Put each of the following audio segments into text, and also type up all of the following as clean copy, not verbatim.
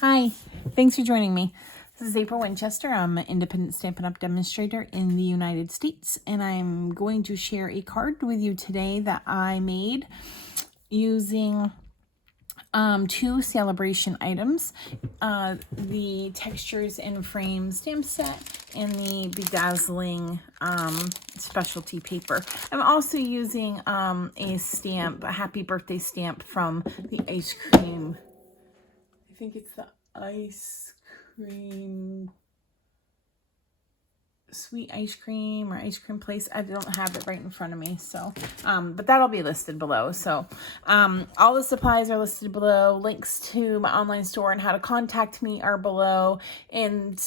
Hi, thanks for joining me. This is April Winchester. I'm an independent Stampin' Up! Demonstrator in the United States, and I'm going to share a card with you today that I made using two Sale-A-Bration items, the Textures and Frame stamp set and the Bedazzling specialty paper. I'm also using a stamp, a happy birthday stamp from the ice cream. I think it's the ice cream, sweet ice cream or ice cream place. I don't have it right in front of me, so but that'll be listed below. So all the supplies are listed below. Links to my online store and how to contact me are below, and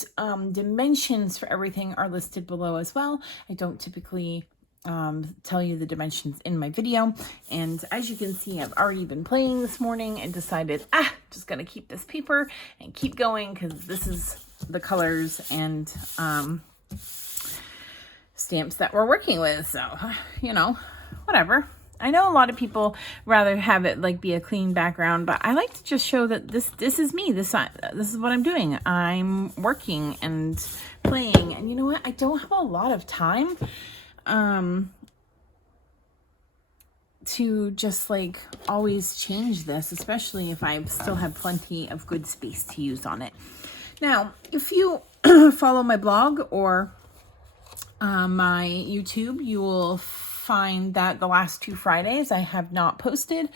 dimensions for everything are listed below as well. I don't typically tell you the dimensions in my video, and as you can see, I've already been playing this morning and decided just gonna keep this paper and keep going because this is the colors and stamps that we're working with. So you know, whatever. I know a lot of people rather have it like be a clean background, but I like to just show that this is me. This is what I'm doing. I'm working and playing, and you know what, I don't have a lot of time to just like always change this, especially if I still have plenty of good space to use on it. Now, if you follow my blog or my YouTube, you will find that the last 2 Fridays I have not posted.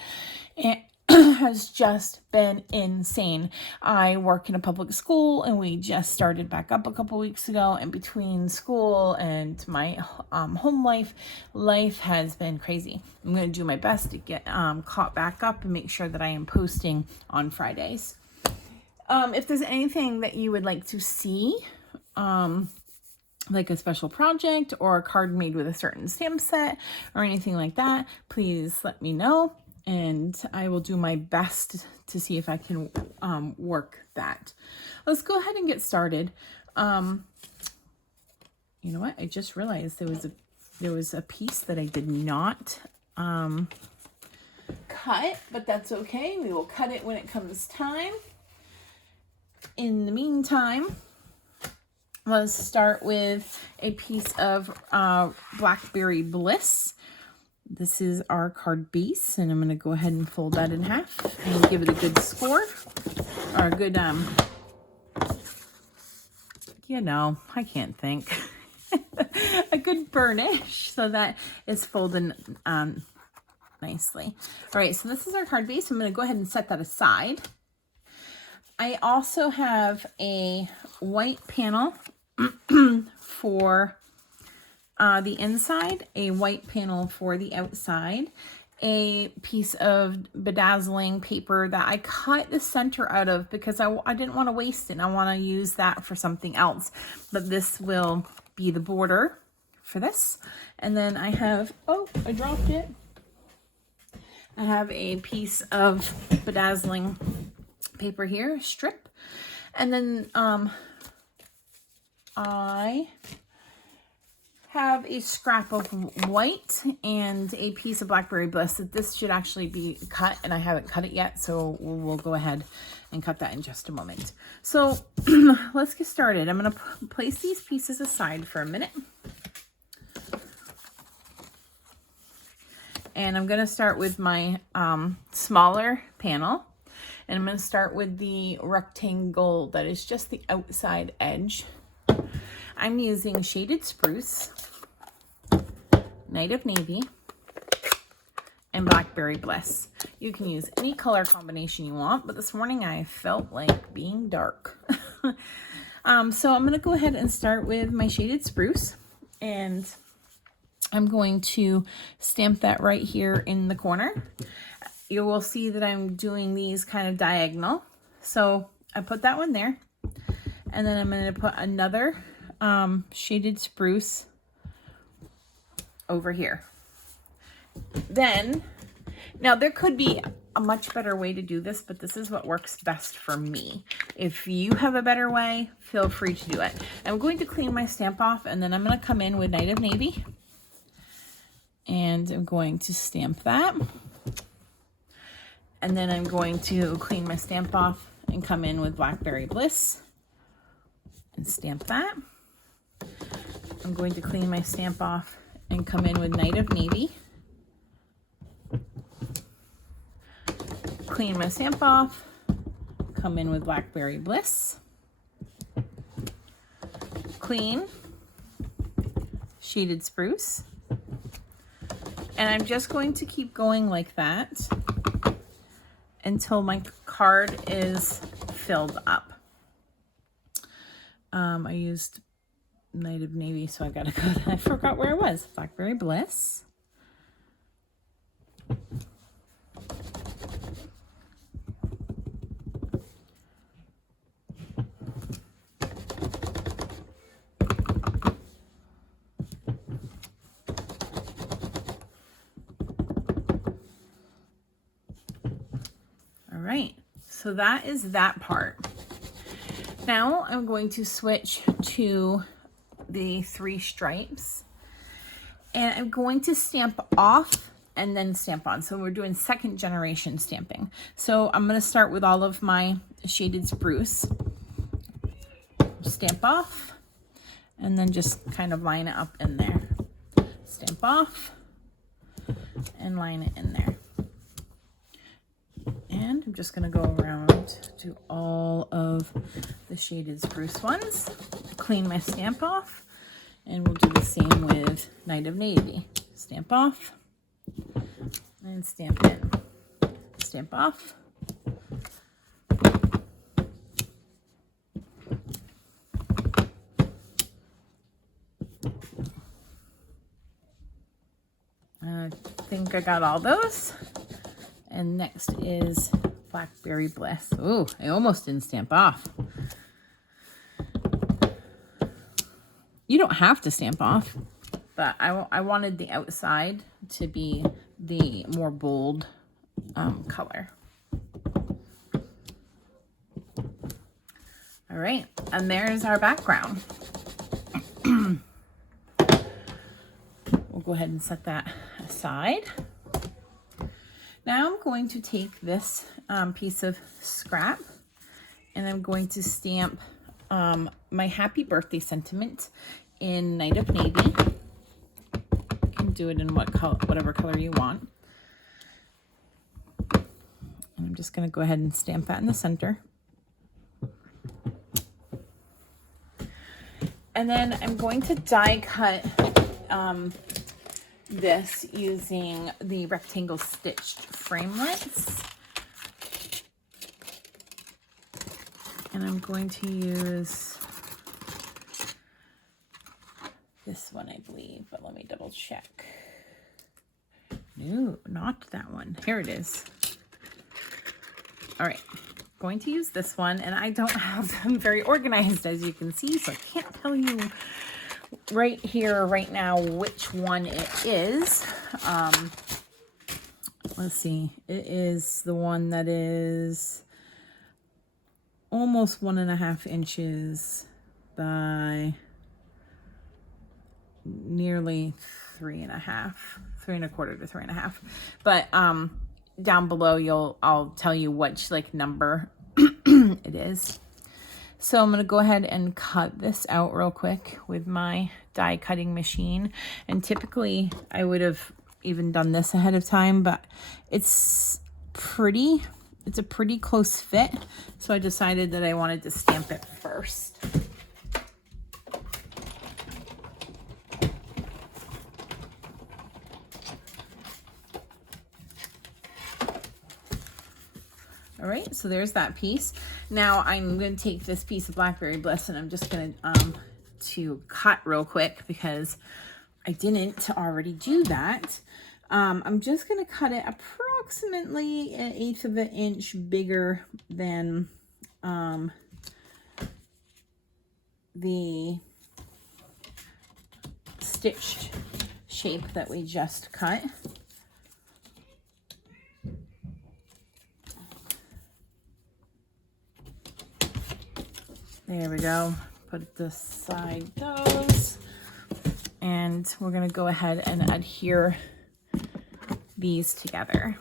It has just been insane. I work in a public school and we just started back up a couple weeks ago, and between school and my home life has been crazy. I'm going to do my best to get caught back up and make sure that I am posting on Fridays. If there's anything that you would like to see, like a special project or a card made with a certain stamp set or anything like that, please let me know, and I will do my best to see if I can work that. Let's go ahead and get started. You know what? I just realized there was a piece that I did not cut, but that's okay. We will cut it when it comes time. In the meantime, let's start with a piece of Blackberry Bliss. This is our card base, and I'm going to go ahead and fold that in half and give it a good score, or a good, you know, I can't think, a good burnish so that it's folded nicely. All right, so this is our card base. I'm going to go ahead and set that aside. I also have a white panel for the inside, a white panel for the outside, a piece of bedazzling paper that I cut the center out of because I didn't want to waste it. I want to use that for something else, but this will be the border for this. And then I have, oh, I dropped it. I have a piece of bedazzling paper here, strip, and then I have a scrap of white and a piece of Blackberry Bliss. This should actually be cut, and I haven't cut it yet, so we'll go ahead and cut that in just a moment. So let's get started. I'm going to place these pieces aside for a minute, and I'm going to start with my smaller panel. And I'm going to start with the rectangle that is just the outside edge. I'm using Shaded Spruce, Night of Navy, and Blackberry Bliss. You can use any color combination you want, but this morning I felt like being dark. So I'm going to go ahead and start with my Shaded Spruce, and I'm going to stamp that right here in the corner. You will see that I'm doing these kind of diagonal. So I put that one there, and then I'm going to put another Shaded Spruce over here. Then, now there could be a much better way to do this, but this is what works best for me. If you have a better way, feel free to do it. I'm going to clean my stamp off, and then I'm going to come in with Night of Navy, and I'm going to stamp that. And then I'm going to clean my stamp off and come in with Blackberry Bliss and stamp that. I'm going to clean my stamp off and come in with Night of Navy. Clean my stamp off, come in with Blackberry Bliss. Clean, Shaded Spruce. And I'm just going to keep going like that until my card is filled up. I used Night of Navy, so I gotta go I forgot where I was. Blackberry Bliss. All right, so that is that part. Now I'm going to switch to the 3 stripes, and I'm going to stamp off and then stamp on. So we're doing 2nd generation stamping. So I'm going to start with all of my Shaded Spruce, stamp off, and then just kind of line it up in there. Stamp off and line it in there. And I'm just going to go around to all of the Shaded Spruce ones, clean my stamp off, and we'll do the same with Night of Navy. Stamp off and stamp in. Stamp off. I think I got all those. And next is Blackberry Bliss. Ooh, I almost didn't stamp off. You don't have to stamp off, but I wanted the outside to be the more bold color. All right, and there's our background. We'll go ahead and set that aside. Now I'm going to take this piece of scrap, and I'm going to stamp my happy birthday sentiment in Night of Navy. You can do it in whatever color you want. And I'm just going to go ahead and stamp that in the center. And then I'm going to die cut this using the rectangle stitched framelits, and I'm going to use this one, I believe, but let me double check. No, not that one. Here it is. All right, going to use this one, and I don't have them very organized, as you can see, so I can't tell you right here, right now, which one it is. Let's see. It is the one that is almost 1.5 inches by nearly 3.5, 3.25 to 3.5. But down below, I'll tell you which number it is. So I'm going to go ahead and cut this out real quick with my die cutting machine. And typically I would have even done this ahead of time, but it's a pretty close fit. So I decided that I wanted to stamp it first. All right, so there's that piece. Now I'm going to take this piece of Blackberry Bliss, and I'm just going to cut real quick because I didn't already do that. I'm just going to cut it approximately 1/8 of an inch bigger than the stitched shape that we just cut. There we go. Put it this side goes. And we're going to go ahead and adhere these together.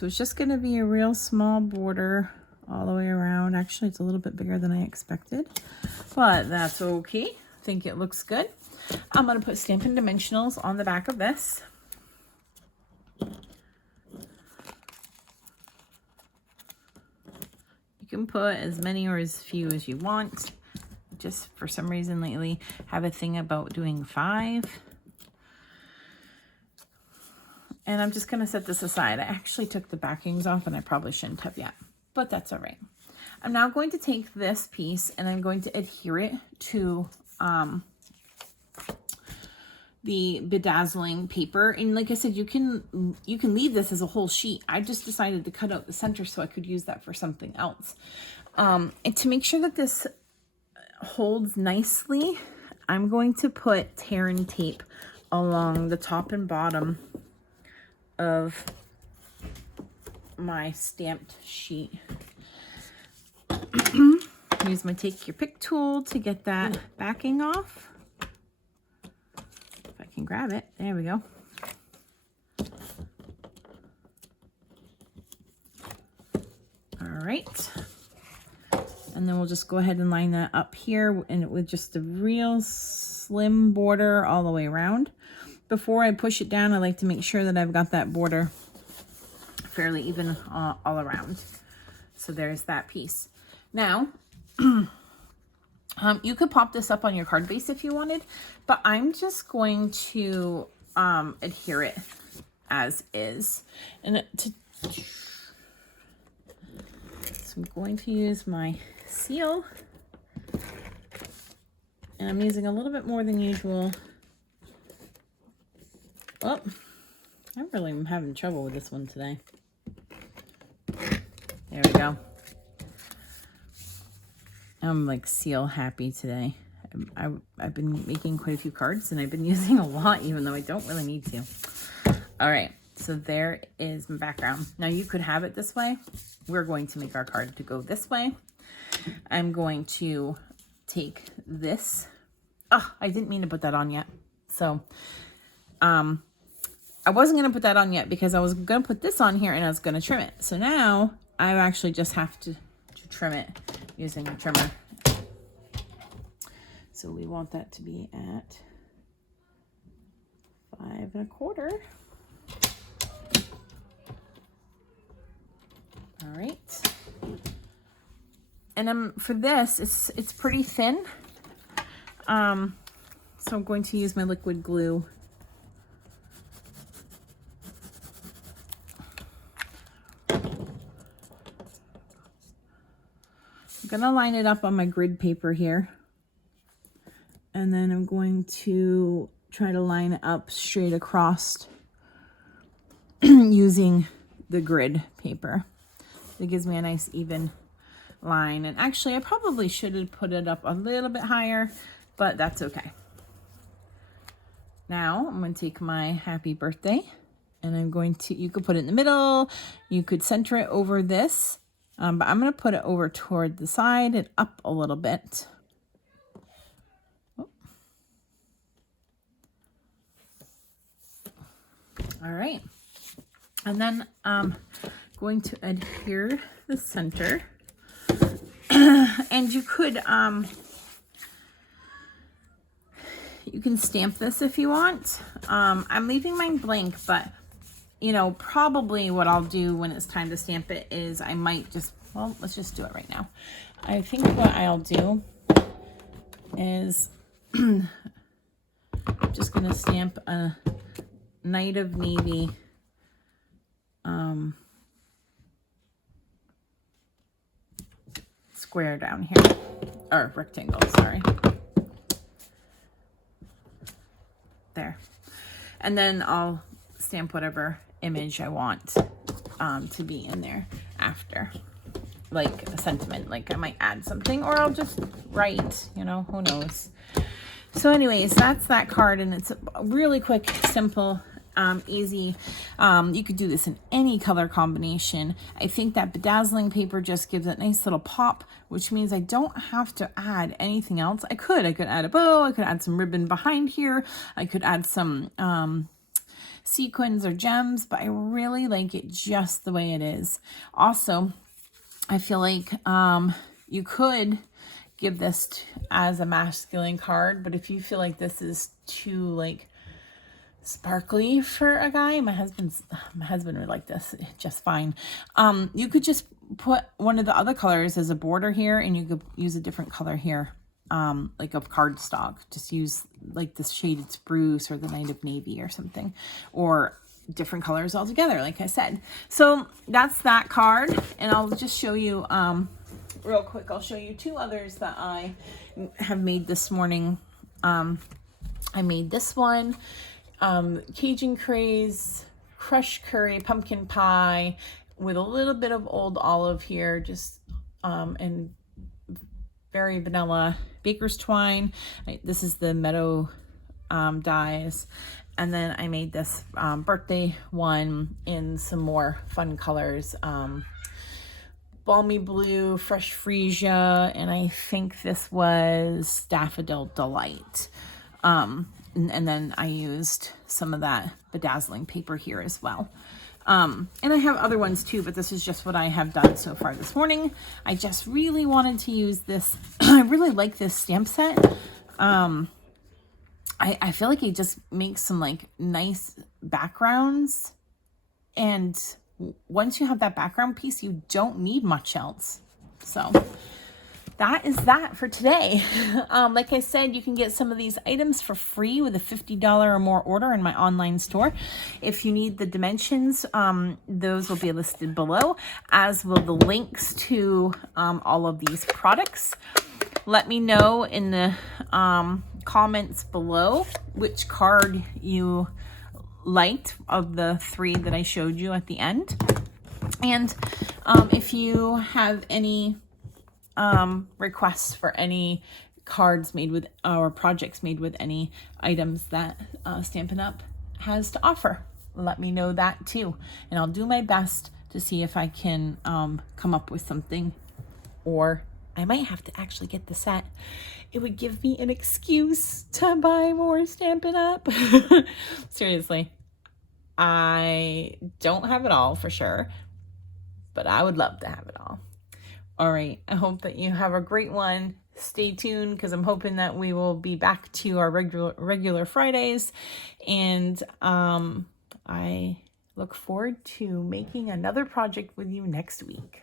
So it's just going to be a real small border all the way around. Actually, it's a little bit bigger than I expected, but that's okay. I think it looks good. I'm going to put Stampin' Dimensionals on the back of this. You can put as many or as few as you want. Just for some reason lately, have a thing about doing 5. And I'm just going to set this aside. I actually took the backings off and I probably shouldn't have yet, but that's all right. I'm now going to take this piece and I'm going to adhere it to the bedazzling paper. And like I said, you can leave this as a whole sheet. I just decided to cut out the center so I could use that for something else. And to make sure that this holds nicely, I'm going to put tear and tape along the top and bottom of my stamped sheet. Use my take your pick tool to get that backing off. If I can grab it, there we go. All right. And then we'll just go ahead and line that up here and with just a real slim border all the way around. Before I push it down, I like to make sure that I've got that border fairly even all around. So there's that piece. Now, you could pop this up on your card base if you wanted, but I'm just going to adhere it as is. And so I'm going to use my seal, and I'm using a little bit more than usual. Oh, I really am having trouble with this one today. There we go. I'm like seal happy today. I've been making quite a few cards and I've been using a lot even though I don't really need to. All right, so there is my background. Now you could have it this way. We're going to make our card to go this way. I'm going to take this. Oh, I didn't mean to put that on yet. So, I wasn't going to put that on yet because I was going to put this on here and I was going to trim it. So now I actually just have to trim it using a trimmer. So we want that to be at 5 1/4. All right. And for this, it's pretty thin. So I'm going to use my liquid glue. I'm gonna line it up on my grid paper here. And then I'm going to try to line it up straight across using the grid paper. It gives me a nice even line. And actually, I probably should have put it up a little bit higher, but that's okay. Now I'm going to take my happy birthday and I'm going to, you could put it in the middle, you could center it over this, but I'm going to put it over toward the side and up a little bit. All right. And then I'm going to adhere the center. And you could, you can stamp this if you want. I'm leaving mine blank, but you know, probably what I'll do when it's time to stamp it is I might just, well, let's just do it right now. I think what I'll do is I'm just going to stamp a Night of Navy square down here, or rectangle, sorry. There. And then I'll stamp whatever image I want to be in there after, like a sentiment, like I might add something, or I'll just write, you know, who knows. So anyways, that's that card, and it's really quick, simple, easy. You could do this in any color combination. I think that bedazzling paper just gives it a nice little pop, which means I don't have to add anything else. I could add a bow, I could add some ribbon behind here, I could add some sequins or gems, but I really like it just the way it is. Also, I feel like you could give this as a masculine card, but if you feel like this is too like sparkly for a guy, my husband would like this just fine. You could just put one of the other colors as a border here, and you could use a different color here, like of cardstock. Just use like this shaded spruce or the night of navy or something, or different colors altogether, like I said. So that's that card, and I'll just show you real quick. I'll show you two others that I have made this morning. I made this one, Cajun Craze crushed curry pumpkin pie with a little bit of old olive here, just and very vanilla baker's twine. This is the meadow dyes. And then I made this birthday one in some more fun colors, balmy blue, fresh freesia, and I think this was daffodil delight. And then I used some of that bedazzling paper here as well. And I have other ones too, but this is just what I have done so far this morning. I just really wanted to use this. I really like this stamp set. I feel like it just makes some like nice backgrounds. And once you have that background piece, you don't need much else. So that is that for today. Like I said, you can get some of these items for free with a $50 or more order in my online store. If you need the dimensions, those will be listed below, as will the links to all of these products. Let me know in the comments below which card you liked of the three that I showed you at the end. And if you have any requests for any cards made with, or projects made with any items that Stampin' Up! Has to offer, let me know that too. And I'll do my best to see if I can come up with something, or I might have to actually get the set. It would give me an excuse to buy more Stampin' Up! Seriously, I don't have it all for sure, but I would love to have it all. All right, I hope that you have a great one. Stay tuned, because I'm hoping that we will be back to our regular Fridays. And I look forward to making another project with you next week.